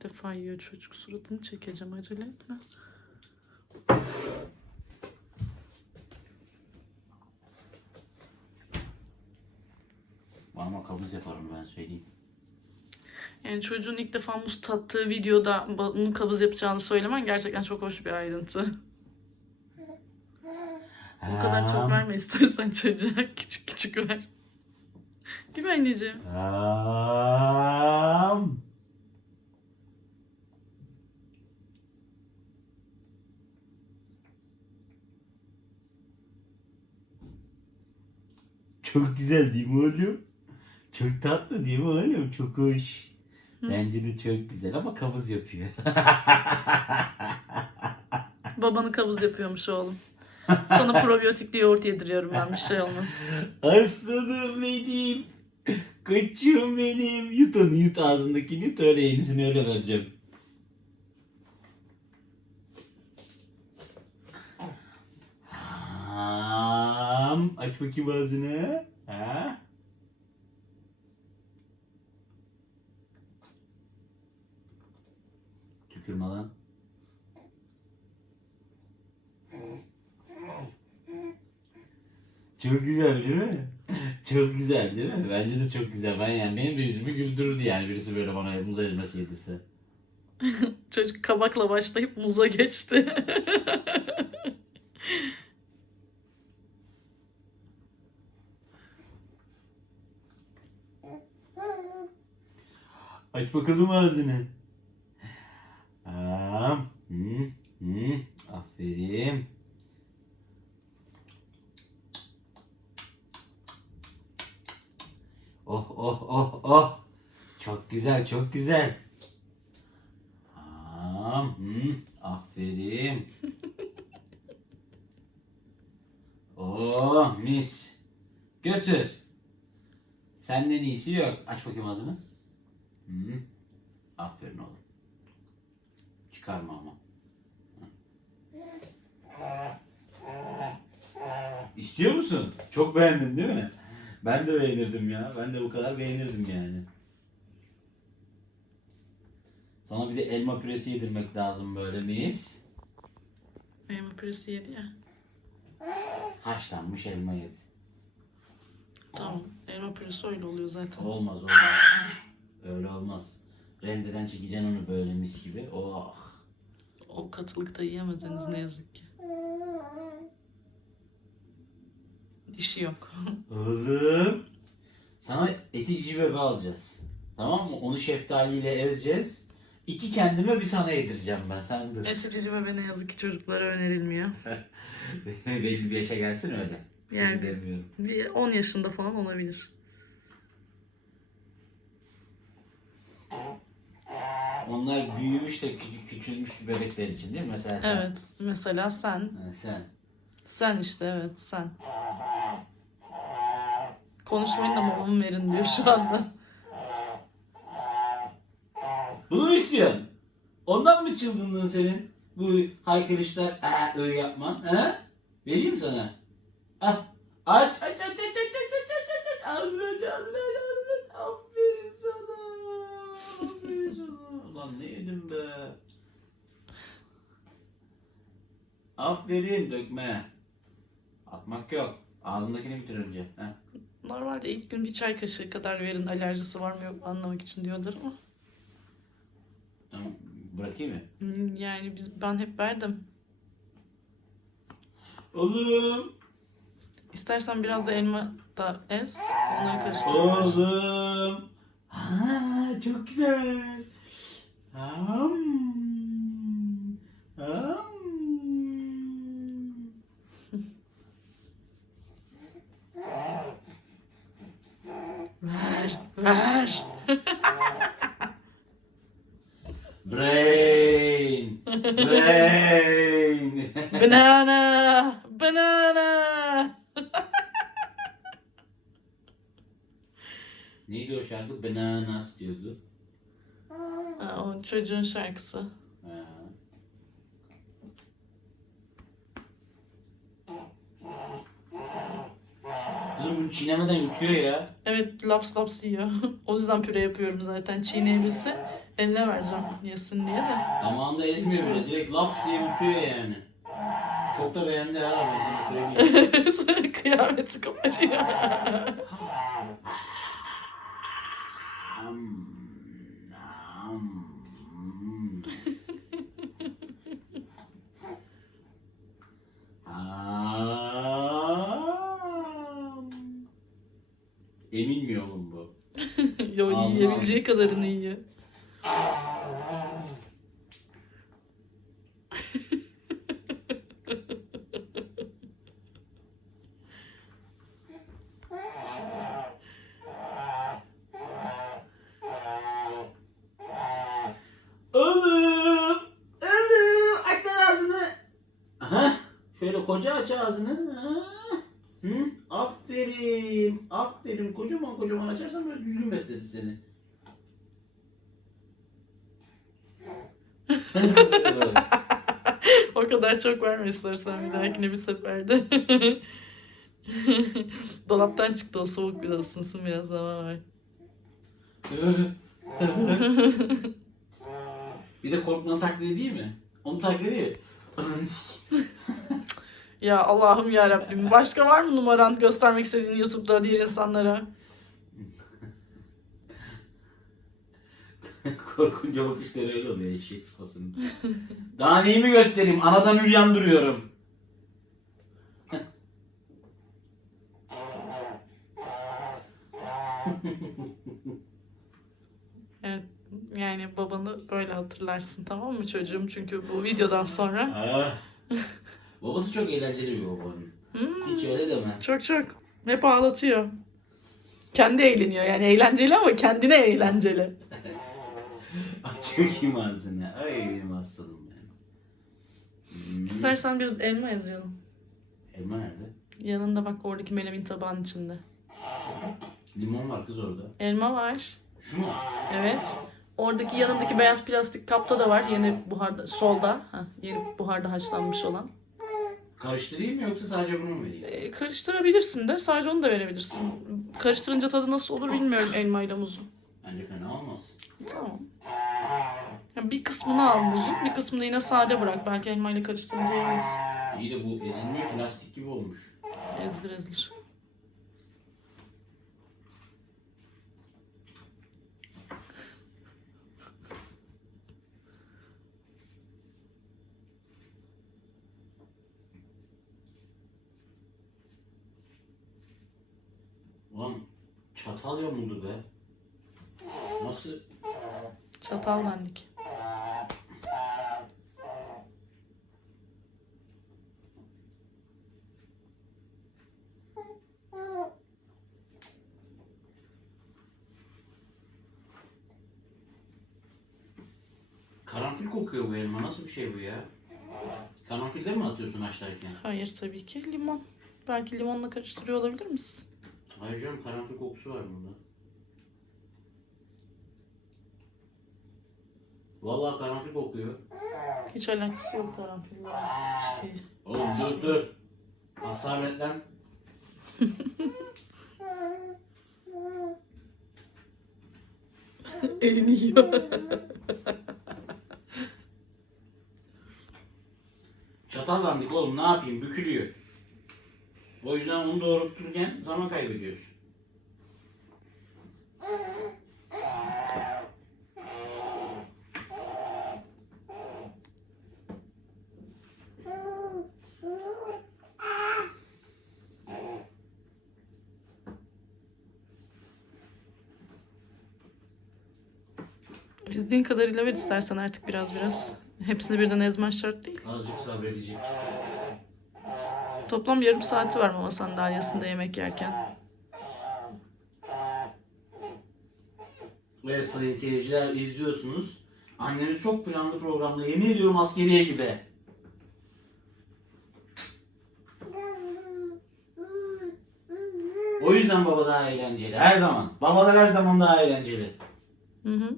İlk defa yiyor çocuk. Suratını çekeceğim. Acele etme. Ama kabız yaparım ben söyleyeyim. Yani çocuğun ilk defa muz tattığı videoda bunu kabız yapacağını söylemen gerçekten çok hoş bir ayrıntı. O kadar çok verme istersen çocuğa. Küçük küçük ver. Değil mi anneciğim? Am. Çok güzel değil mi oğlum? Çok tatlı değil mi oğlum? Çok hoş. Bence de çok güzel ama kabız yapıyor. Babanı kabız yapıyormuş oğlum. Sana probiyotikli yoğurt yediriyorum ben bir şey olmaz. Aslanım benim. Kaçıyorum benim. Yut onu yut ağzındakini yut öyle yenisini öyle vereceğim. Ham. Aç bakayım ağzını. Ha? Tükürme lan. Çok güzel değil mi? Çok güzel değil mi? Bence de çok güzel. Ben yani benim de yüzümü güldürürdü yani birisi böyle bana muz elması yedirse. Çocuk kabakla başlayıp muza geçti. Aç bakalım ağzını. Tamam. Hı, hı. Aferin. Oh oh oh oh. Çok güzel çok güzel. Tamam. Hı. Aferin. oh mis. Götür. Senden iyisi yok. Aç bakayım ağzını. Hı. Aferin oğlum. Çıkarma ama. İstiyor musun? Çok beğendin değil mi? Ben de beğenirdim ya. Ben de bu kadar beğenirdim yani. Sana bir de elma püresi yedirmek lazım böyle mis. Elma püresi yedi ya. Haşlanmış elma yedi. Tamam. Elma püresi öyle oluyor zaten. Olmaz olmaz. Öyle olmaz. Rendeden çekeceksin onu böyle mis gibi. Oh. O katılıkta yiyemez henüz ne yazık ki. Dişi yok. Oğlum. Sana eti cici bebe alacağız. Tamam mı? Onu şeftaliyle ezeceğiz. İki kendime bir sana yedireceğim ben. Sen dur. Etici bebe ne yazık ki çocuklara önerilmiyor. Belli bir yaşa gelsin öyle. Yani. demiyorum. Bir 10 yaşında falan olabilir. Onlar büyümüş de küçük küçülmüş bebekler için değil mi? Mesela sen. Evet. Mesela sen. Ha, sen. Sen işte evet sen. Konuşmayın da mamamı verin diyor şu anda. Bunu mu istiyorsun? Ondan mı çılgınlığın senin? Bu haykırışlar, aa, öyle yapman. Ha? Vereyim sana. Al. Aç, aç, aç, aç, aç, aç, aç, aç, aç, ağzını aç, ağzını aç. Aferin sana. Sana. Ulan ne yedim be. Aferin dökme. Atmak yok. Ağzındakini bitir önce. Ha. Normalde ilk gün bir çay kaşığı kadar verin alerjisi var mı yok mu anlamak için diyorlar ama. Tamam, Bırakayım mı? hmm, Yani biz, ben hep verdim. Oğlum. İstersen biraz da elma da ez. Onları karıştır. Oğlum. Ha, çok güzel. Ham. Ham. Ver, ver. Brain. Brain. Banana, banana. Neydi o şarkı? Bananas diyordu. Ha, o çocuğun şarkısı. Ha. Kızım bunu çiğnemeden yutuyor ya. Evet laps laps yiyor. o yüzden püre yapıyorum zaten. Çiğneyebilse eline vereceğim yesin diye de. Damağında ezmiyor bile. Direkt laps diye yutuyor yani. Çok da beğendi ha ben sana söyleyeyim. Kıyameti koparıyor. Am, am, mm. Am. Emin mi oğlum bu? Yo Ağzına yiyebileceği kadarını yiyor. Oğlum! Oğlum! Aç lan ağzını! Aha! Şöyle koca aç ağzını. Ha? Hı? Aferin. Aferin. Kocaman kocaman açarsan böyle düzgün besleriz seni. O kadar çok verme istersen bir dahakine bir seferde. Dolaptan çıktı o soğuk biraz ısınsın biraz zaman var. bir de korkmanın taklidi değil mi? Onu taklidi. Ya Allah'ım ya Rabbim. Başka var mı numaran göstermek istediğin YouTube'da diğer insanlara? Korkunca bakışları öyle oluyor eşek sıfasının. Daha neyimi göstereyim? Anadan ülyan duruyorum. Evet. Yani babanı böyle hatırlarsın tamam mı çocuğum? Çünkü bu videodan sonra. Ah. Babası çok eğlenceli bir baba onun. Hmm, Hiç öyle deme. çok çok. Hep ağlatıyor. Kendi eğleniyor yani eğlenceli ama kendine eğlenceli. imansın ya. Ay benim aslanım benim. Hmm. İstersen biraz elma yazalım. Elma nerede? Yanında bak oradaki melemin tabağın içinde. Limon var kız orada. Elma var. Şu mu? Evet. Oradaki yanındaki beyaz plastik kapta da var. Yeni buharda solda. Ha, yeni buharda haşlanmış olan. Karıştırayım mı yoksa sadece bunu mu vereyim? Ee, karıştırabilirsin de sadece onu da verebilirsin. Karıştırınca tadı nasıl olur bilmiyorum elmayla muzun. Bence fena olmaz. Tamam. Yani bir kısmını al muzun, bir kısmını yine sade bırak. Belki elmayla karıştırınca yemez. İyi de bu ezilmiyor ki lastik gibi olmuş. Ezdir ezdir. Ulan çatal yamuldu be. Nasıl? Çatal dandik. Karanfil kokuyor bu elma. Nasıl bir şey bu ya? Karanfilde mi atıyorsun haşlarken? Hayır tabii ki limon. Belki limonla karıştırıyor olabilir misin? Hayır canım karanfil kokusu var bunda. Vallahi karanfil kokuyor. Hiç alakası yok karanfille. İşte Oğlum dur dur. Sabret lan. elini yiyor. Çatal dandik oğlum ne yapayım bükülüyor. O yüzden onu doğrulturken zaman kaybediyorsun. Ezdiğin kadarıyla ver istersen artık biraz biraz. Hepsini birden ezmen şart değil. Azıcık sabredecek. Toplam yarım saati var mama sandalyesinde yemek yerken. Evet sayın seyirciler izliyorsunuz. Annemiz çok planlı programlı. Yemin ediyorum askeriye gibi. O yüzden baba daha eğlenceli. Her zaman. Babalar her zaman daha eğlenceli. Hı hı.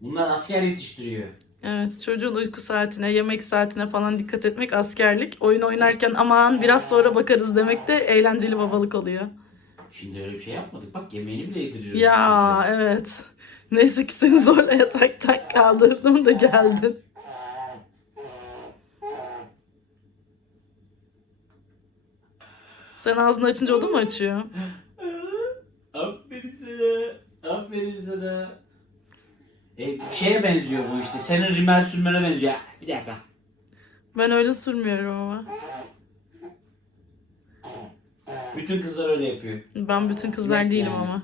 Bunlar asker yetiştiriyor. Evet çocuğun uyku saatine, yemek saatine falan dikkat etmek askerlik. Oyun oynarken aman biraz sonra bakarız demek de eğlenceli babalık oluyor. Şimdi öyle bir şey yapmadık. Bak yemeğini bile yediriyoruz. Ya evet. Neyse ki seni zorla yataktan kaldırdım da geldin. Sen ağzını açınca o da mı açıyor? Aferin sana. Aferin sana. E, şeye benziyor bu işte. Senin rimel sürmene benziyor. Bir dakika. Ben öyle sürmüyorum ama. Bütün kızlar öyle yapıyor. Ben bütün kızlar Net değilim yani. ama.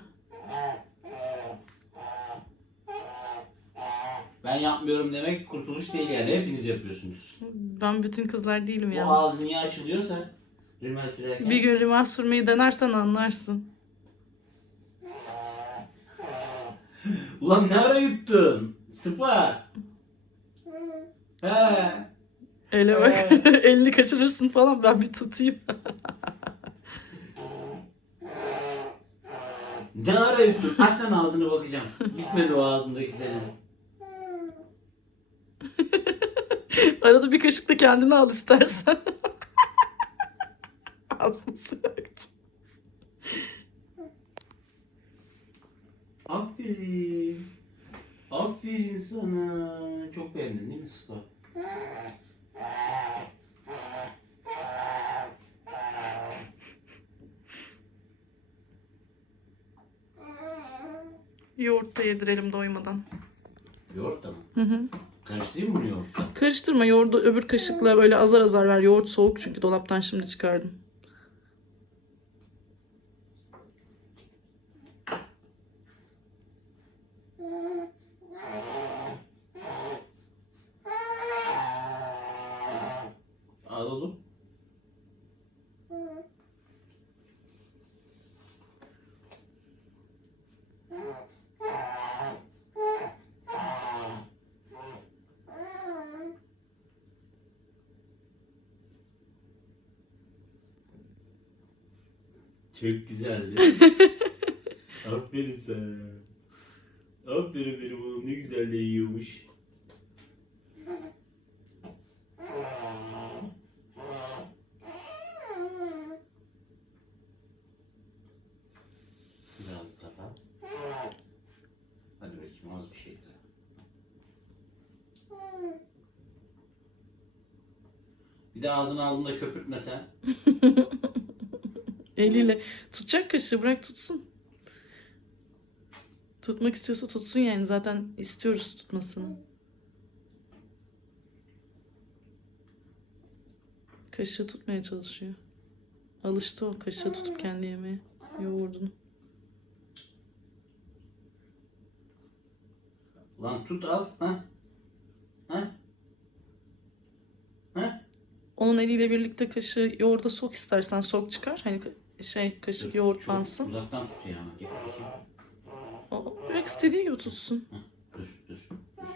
Ben yapmıyorum demek kurtuluş değil yani. Hepiniz yapıyorsunuz. Ben bütün kızlar değilim Bu yalnız. ağız niye açılıyorsa rimel sürerken. Bir gün rimel sürmeyi denersen anlarsın. Ulan ne ara yuttun? Sıpa. He. Ele bak. Elini kaçırırsın falan ben bir tutayım. Ne ara yuttun? Aç lan ağzını bakacağım. Bitmedi o ağzındaki senin. Arada bir kaşık da kendine al istersen. Ağzını sıyaktı. Aferin. Sana. Çok beğendin değil mi Sıpa? Yoğurt da yedirelim doymadan. Yoğurt da mı? Hı hı. Karıştırayım mı bunu yoğurtla? Karıştırma yoğurdu öbür kaşıkla böyle azar azar ver. Yoğurt soğuk çünkü dolaptan şimdi çıkardım. Al oğlum. Çok güzeldi. Aferin sana. Aferin benim oğlum ne güzel de yiyormuş. Biraz daha. Hadi bakayım az bir şey daha. Bir de ağzını aldığında köpürtme sen. Eliyle tutacak kaşığı bırak tutsun. Tutmak istiyorsa tutsun yani zaten istiyoruz tutmasını. Kaşığı tutmaya çalışıyor. Alıştı o kaşığı tutup kendi yemeye. Yoğurdunu. Lan tut al. Ha? Ha? Onun eliyle birlikte kaşığı yoğurda sok istersen sok çıkar. Hani şey kaşık yoğurtlansın. Çok uzaktan tutuyor ama. Gel bakayım. O istediği gibi tutsun. Dur dur. dur.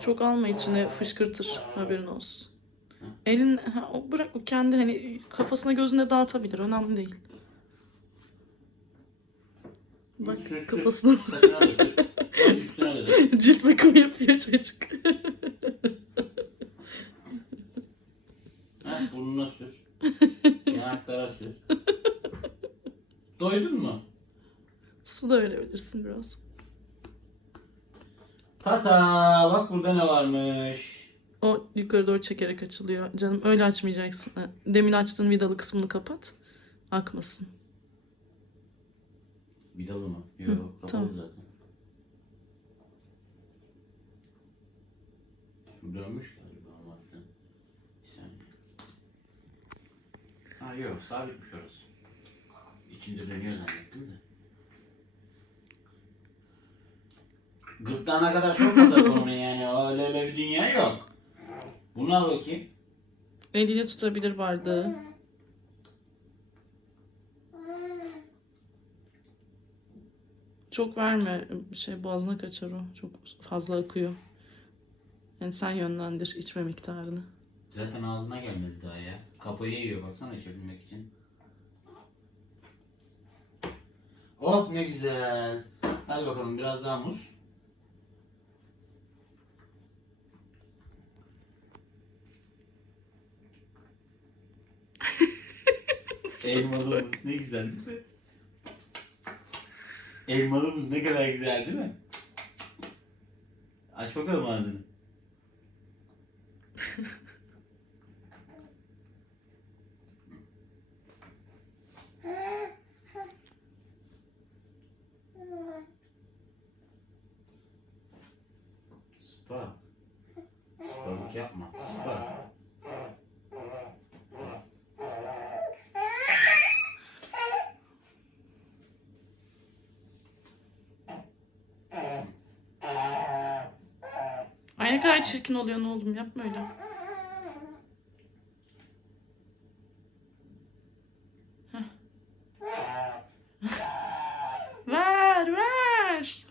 Çok alma içine fışkırtır haberin olsun. Elin ha, o bırak o kendi hani kafasına gözüne dağıtabilir önemli değil. Bak sür. kafasına üstüne de. dök. cilt bakımı yapıyor çocuk. Ha, burnuna sür. Yanaklara sür. Doydun mu? Su da verebilirsin biraz. Tata bak burada ne varmış. O yukarı doğru çekerek açılıyor. Canım öyle açmayacaksın. Demin açtığın vidalı kısmını kapat. Akmasın. Vidalı mı? Yok kapalı tamam. zaten. Dönmüş Ha yok sabitmiş orası. İçinde dönüyor zannettim de. Gırtlağına kadar sokmadı onu yani. Öyle öyle bir dünya yok. Bunu al bakayım. Eliyle tutabilir bardağı. Çok verme. Şey boğazına kaçar o. Çok fazla akıyor. Yani sen yönlendir içme miktarını. Zaten ağzına gelmedi daha ya. Kafayı yiyor baksana içebilmek için. Oh ne güzel. Hadi bakalım biraz daha muz. Elmalı muz ne güzel değil mi? Elmalı muz ne kadar güzel değil mi? Aç bakalım ağzını. Yapma. Süper. Ay ne kadar çirkin oluyor ne oğlum yapma öyle. Heh. ver ver.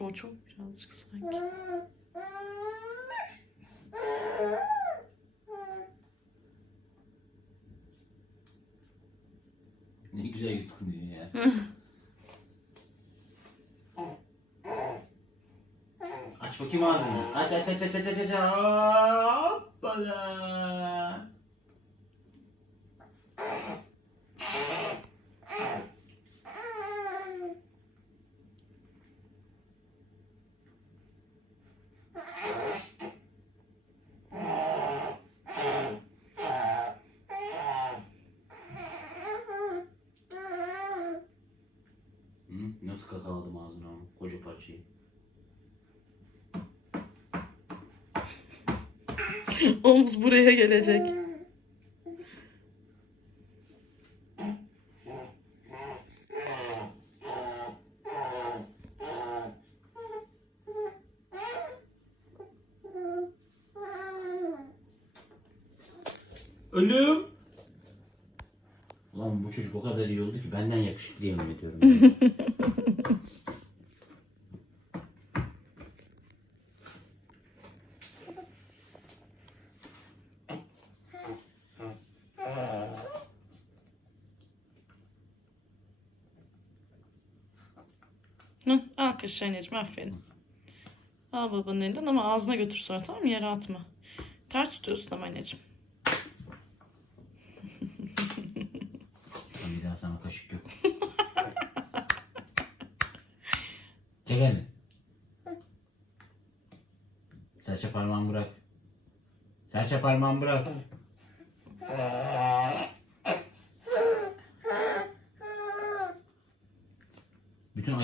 O çok birazcık sanki. Ne güzel yutkunuyor ya. aç bakayım ağzını. Aç aç aç aç aç aç aç. Hoppala. Hı, nasıl kakaladım ağzına parçayı. Omuz buraya gelecek. Ölüm. Ulan bu çocuk o kadar iyi oldu ki benden yakışıklı yemin ediyorum. Hı, alkış anneciğim aferin. Al babanın elinden ama ağzına götür sonra tamam mı? Yere atma. Ters tutuyorsun ama anneciğim. Bir daha sana kaşık yok. Çek elini. Serçe parmağını bırak. Serçe parmağını bırak.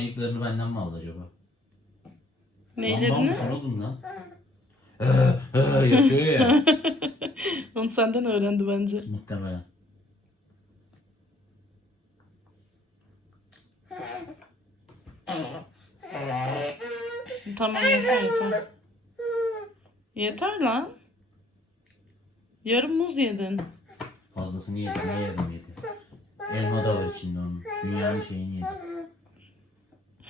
Bütün ayıklarını benden mi aldı acaba? Neylerini? mısın oğlum lan? Ee, ee, yapıyor ya. Onu senden öğrendi bence. Muhtemelen. Tamam yeter yeter. Yeter lan. Yarım muz yedin. Fazlasını yedi. Ne yarım yedi? Elma da var içinde onun. Dünyanın şeyini yedi.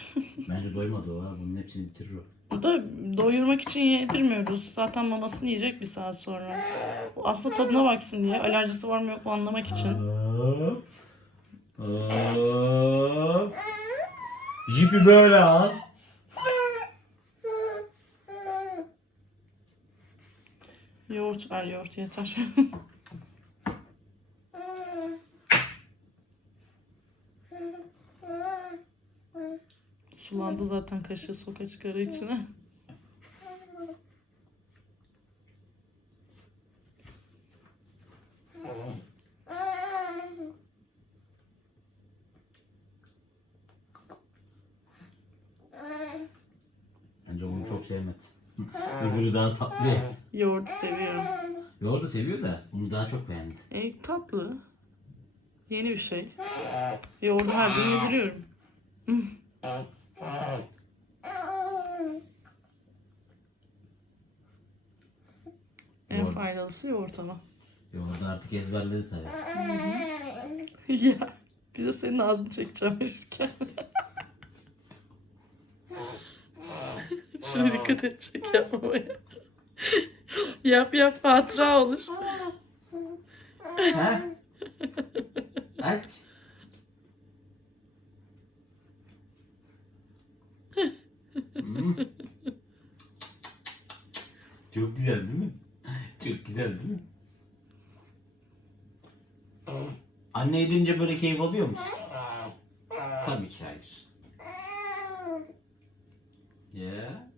Bence doymadı o ha. Bunun hepsini bitirir o. Bu da doyurmak için yedirmiyoruz. Zaten mamasını yiyecek bir saat sonra. Bu Aslında tadına baksın diye. Alerjisi var mı yok mu anlamak için. Hop. Hop. Jipi böyle al. Yoğurt ver yoğurt yeter. Sulandı zaten kaşığı soka çıkarı içine. Bence bunu çok sevmedi. Öbürü daha tatlı. Yoğurt seviyorum. Yoğurdu seviyor da bunu daha çok beğendi. E, tatlı. Yeni bir şey. Yoğurdu her gün yediriyorum. En faydalısı yoğurt ama. Yoğurdu artık ezberledi tabii. ya bir de senin ağzını çekeceğim verirken. Şuna dikkat edecek yapmamaya. yap yap hatıra olur. ha? Aç. Çok güzel değil mi? Çok güzel değil mi? Anne edince böyle keyif alıyor musun? Tabii ki hayır. Ya.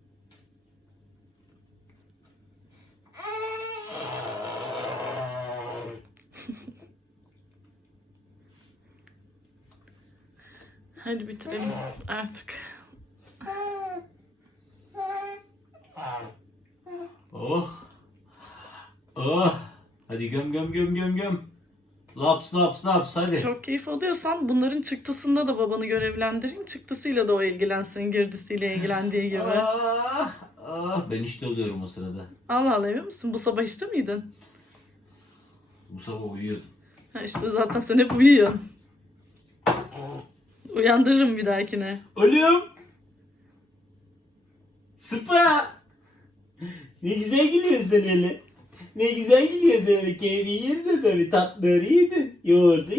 Hadi bitirelim artık. Oh. Oh. Hadi göm göm göm göm göm. Laps laps laps hadi. Çok keyif alıyorsan bunların çıktısında da babanı görevlendireyim. Çıktısıyla da o ilgilensin girdisiyle ilgilendiği gibi. Ah, ah. Ben işte oluyorum o sırada. Allah Allah emin misin? Bu sabah işte miydin? Bu sabah uyuyordum. Ha işte zaten sen hep uyuyorsun. Uyandırırım bir dahakine. Oğlum. Sıpa. Ne güzel gülüyorsun öyle. Ne güzel gülüyorsun öyle. Keyfi yerinde tabii tatlıları yedin. Yoğurdu